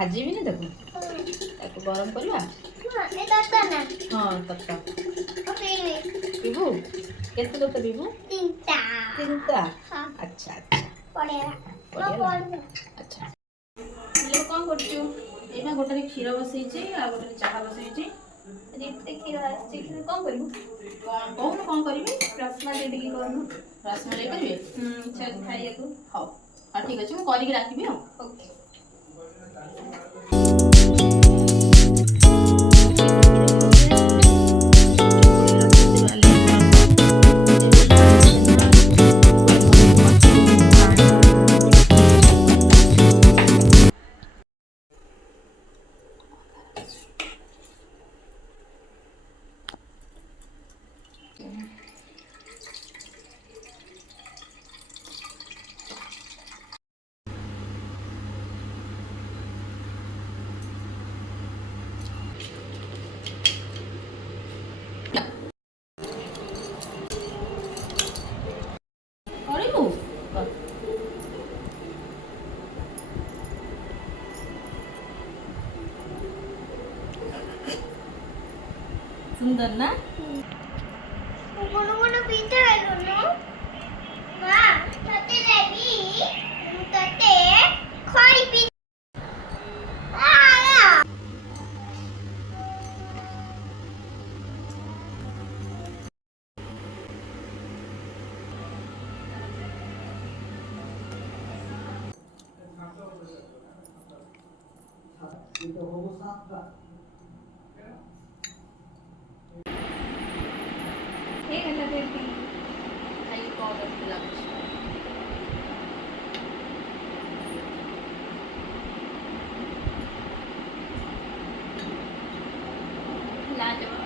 ଭାଜିବିନି ତାକୁ ଗରମ କରିବା। ହଁ ତତା ପିବୁ କେତେ ତତା ପିବୁ? ତିନିଟା। ଆଚ୍ଛା ଆଚ୍ଛା ଆଚ୍ଛା। କଣ କରୁଛୁ? ଏଇନା ଗୋଟେରେ କ୍ଷୀର ବସେଇଛି ଆଉ ଗୋଟେରେ ଚାହା ବସେଇଛି। ଏତେ କ୍ଷୀର ଆସିଛି କଣ କରିବୁ? କହୁନୁ କଣ କରିବି? ରସମାଲେଇ ଟିକେ କହୁନୁ। ରସମାଲେଇ କରିବେ? ଇଚ୍ଛା ଅଛି ଖାଇବାକୁ। ହଉ ହଉ ଠିକ୍ ଅଛି, ମୁଁ କରିକି ଡାକିବି ଆଉ। ଓକେ। କରିବୁ ସୁନ୍ଦର ନା? लाजवाब।